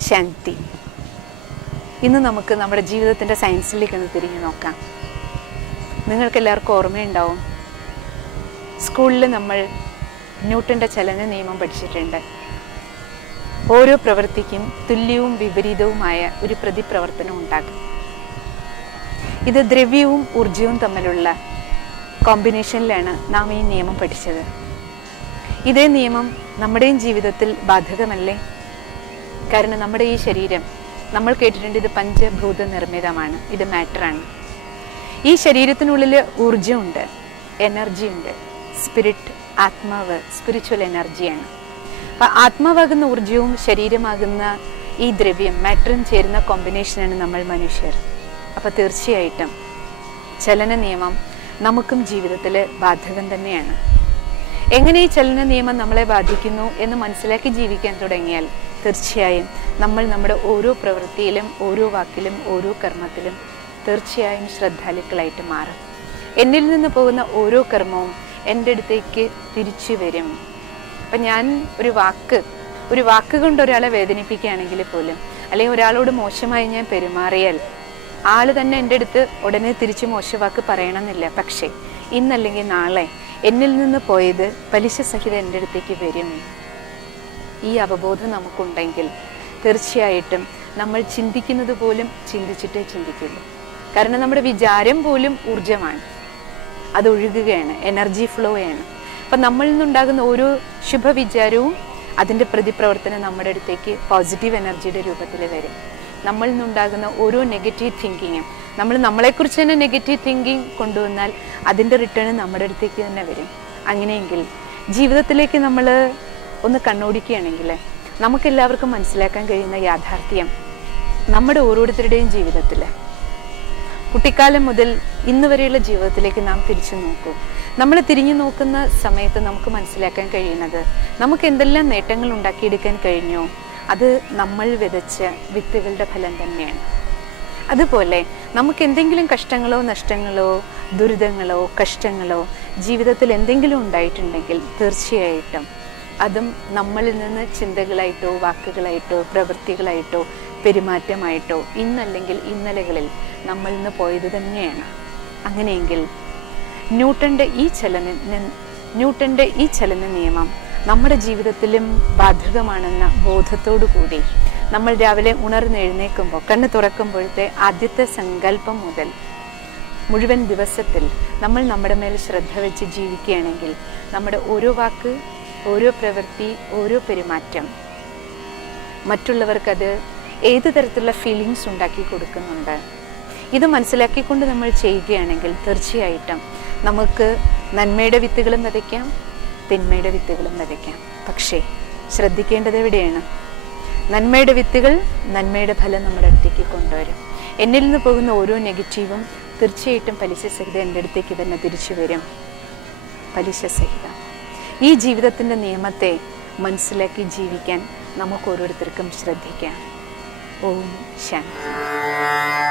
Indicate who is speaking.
Speaker 1: ശാന്തി. ഇന്ന് നമുക്ക് നമ്മുടെ ജീവിതത്തിന്റെ സയൻസിലേക്ക് ഒന്ന് തിരിഞ്ഞു നോക്കാം. നിങ്ങൾക്ക് എല്ലാവർക്കും ഓർമ്മയുണ്ടാവും. സ്കൂളിൽ നമ്മൾ ന്യൂട്ടന്റെ ചലന നിയമം പഠിച്ചിട്ടുണ്ട്. ഓരോ പ്രവൃത്തിക്കും തുല്യവും വിപരീതവുമായ ഒരു പ്രതിപ്രവർത്തനം ഉണ്ടാകും. ഇത് ദ്രവ്യവും ഊർജവും തമ്മിലുള്ള കോമ്പിനേഷനിലാണ് നാം ഈ നിയമം പഠിച്ചത്. ഇതേ നിയമം നമ്മുടെയും ജീവിതത്തിൽ ബാധകമല്ലേ? കാരണം നമ്മുടെ ഈ ശരീരം നമ്മൾ കേട്ടിട്ടുണ്ട് ഇത് പഞ്ചഭൂത നിർമ്മിതമാണ് ഇത് മാറ്ററാണ്. ഈ ശരീരത്തിനുള്ളിൽ ഊർജമുണ്ട് എനർജിയുണ്ട് സ്പിരിറ്റ് ആത്മാവ് സ്പിരിച്വൽ എനർജിയാണ് അപ്പം ആത്മാവാകുന്ന ഊർജവും ശരീരമാകുന്ന ഈ ദ്രവ്യം മാറ്ററും ചേരുന്ന കോമ്പിനേഷനാണ് നമ്മൾ മനുഷ്യർ. അപ്പോൾ തീർച്ചയായിട്ടും ചലന നിയമം നമുക്കും ജീവിതത്തിൽ ബാധകം തന്നെയാണ്. എങ്ങനെ ഈ ചലന നിയമം നമ്മളെ ബാധിക്കുന്നു എന്ന് മനസ്സിലാക്കി ജീവിക്കാൻ തുടങ്ങിയാൽ തീർച്ചയായും നമ്മൾ നമ്മുടെ ഓരോ പ്രവൃത്തിയിലും ഓരോ വാക്കിലും ഓരോ കർമ്മത്തിലും തീർച്ചയായും ശ്രദ്ധാലുക്കളായിട്ട് മാറും. എന്നിൽ നിന്ന് പോകുന്ന ഓരോ കർമ്മവും എന്റെ അടുത്തേക്ക് തിരിച്ചു വരും. അപ്പം ഞാൻ ഒരു വാക്ക് ഒരു വാക്ക് കൊണ്ട് ഒരാളെ വേദനിപ്പിക്കുകയാണെങ്കിൽ പോലും അല്ലെങ്കിൽ ഒരാളോട് മോശമായി ഞാൻ പെരുമാറിയാൽ ആൾ തന്നെ എന്റെ അടുത്ത് ഉടനെ തിരിച്ച് മോശവാക്ക് പറയണമെന്നില്ല. പക്ഷേ ഇന്നല്ലെങ്കിൽ നാളെ എന്നിൽ നിന്ന് പോയത് പലിശ സഹിതം എന്റെ അടുത്തേക്ക് വരും. ഈ അവബോധം നമുക്കുണ്ടെങ്കിൽ തീർച്ചയായിട്ടും നമ്മൾ ചിന്തിക്കുന്നത് പോലും ചിന്തിച്ചിട്ടേ ചിന്തിക്കുള്ളൂ. കാരണം നമ്മുടെ വിചാരം പോലും ഊർജമാണ് അത് ഒഴുകുകയാണ് എനർജി ഫ്ലോ ആണ്. അപ്പം നമ്മളിൽ നിന്നുണ്ടാകുന്ന ഓരോ ശുഭവിചാരവും അതിന്റെ പ്രതിപ്രവർത്തനം നമ്മുടെ അടുത്തേക്ക് പോസിറ്റീവ് എനർജിയുടെ രൂപത്തിൽ വരും. നമ്മളിൽ നിന്നുണ്ടാകുന്ന ഓരോ നെഗറ്റീവ് തിങ്കിങ്ങും നമ്മൾ നമ്മളെക്കുറിച്ച് തന്നെ നെഗറ്റീവ് തിങ്കിങ് കൊണ്ടുവന്നാൽ അതിന്റെ റിട്ടേൺ നമ്മുടെ അടുത്തേക്ക് തന്നെ വരും. അങ്ങനെയെങ്കിൽ ജീവിതത്തിലേക്ക് നമ്മൾ ഒന്ന് കണ്ണോടിക്കുകയാണെങ്കിൽ നമുക്കെല്ലാവർക്കും മനസ്സിലാക്കാൻ കഴിയുന്ന യാഥാർത്ഥ്യം നമ്മുടെ ഓരോരുത്തരുടെയും ജീവിതത്തിൽ കുട്ടിക്കാലം മുതൽ ഇന്ന് വരെയുള്ള ജീവിതത്തിലേക്ക് നാം തിരിച്ചു നോക്കൂ. നമ്മൾ തിരിഞ്ഞു നോക്കുന്ന സമയത്ത് നമുക്ക് മനസ്സിലാക്കാൻ കഴിയുന്നത് നമുക്ക് എന്തെല്ലാം നേട്ടങ്ങൾ ഉണ്ടാക്കിയെടുക്കാൻ കഴിഞ്ഞോ? അത് നമ്മൾ വിതച്ച വിത്തുകളുടെ ഫലം തന്നെയാണ്. അതുപോലെ നമുക്ക് എന്തെങ്കിലും കഷ്ടങ്ങളോ നഷ്ടങ്ങളോ ദുരിതങ്ങളോ കഷ്ടങ്ങളോ ജീവിതത്തിൽ എന്തെങ്കിലും ഉണ്ടായിട്ടുണ്ടെങ്കിൽ തീർച്ചയായിട്ടും അതും നമ്മളിൽ നിന്ന് ചിന്തകളായിട്ടോ വാക്കുകളായിട്ടോ പ്രവൃത്തികളായിട്ടോ പെരുമാറ്റമായിട്ടോ ഇന്നല്ലെങ്കിൽ ഇന്നലകളിൽ നമ്മളിൽ നിന്ന് പോയത് തന്നെയാണ്. അങ്ങനെയെങ്കിൽ ന്യൂട്ടന്റെ ഈ ചലന ന്യൂട്ടന്റെ ഈ ചലന നിയമം നമ്മുടെ ജീവിതത്തിലും ബാധകമാണെന്ന ബോധത്തോടു കൂടി നമ്മൾ രാവിലെ ഉണർന്നെഴുന്നേൽക്കുമ്പോൾ കണ്ണ് തുറക്കുമ്പോഴത്തെ ആദ്യത്തെ സങ്കല്പം മുതൽ മുഴുവൻ ദിവസത്തിൽ നമ്മൾ നമ്മുടെ മേൽ ശ്രദ്ധ വെച്ച് ജീവിക്കുകയാണെങ്കിൽ നമ്മുടെ ഓരോ വാക്ക് ഓരോ പ്രവൃത്തി ഓരോ പെരുമാറ്റം. മറ്റുള്ളവർക്കത് ഏത് തരത്തിലുള്ള ഫീലിങ്സ് ഉണ്ടാക്കി കൊടുക്കുന്നുണ്ട്? ഇത് മനസ്സിലാക്കിക്കൊണ്ട് നമ്മൾ ചെയ്യുകയാണെങ്കിൽ തീർച്ചയായിട്ടും നമുക്ക് നന്മയുടെ വിത്തുകളും വിതയ്ക്കാം തിന്മയുടെ വിത്തുകളും വിതയ്ക്കാം. പക്ഷേ ശ്രദ്ധിക്കേണ്ടത് എവിടെയാണ്? നന്മയുടെ വിത്തുകൾ നന്മയുടെ ഫലം നമ്മുടെ അടുത്തേക്ക് കൊണ്ടുവരും. എന്നിൽ നിന്ന് പോകുന്ന ഓരോ നെഗറ്റീവും തീർച്ചയായിട്ടും പലിശ സഹിതം എന്റെ അടുത്തേക്ക് തന്നെ തിരിച്ചു വരും. പലിശ സഹിതം. ഈ ജീവിതത്തിന്റെ നിയമത്തെ മനസ്സിലാക്കി ജീവിക്കാൻ നമുക്ക് ഓരോരുത്തർക്കും ശ്രദ്ധിക്കാം. ഓം ശാന്തി.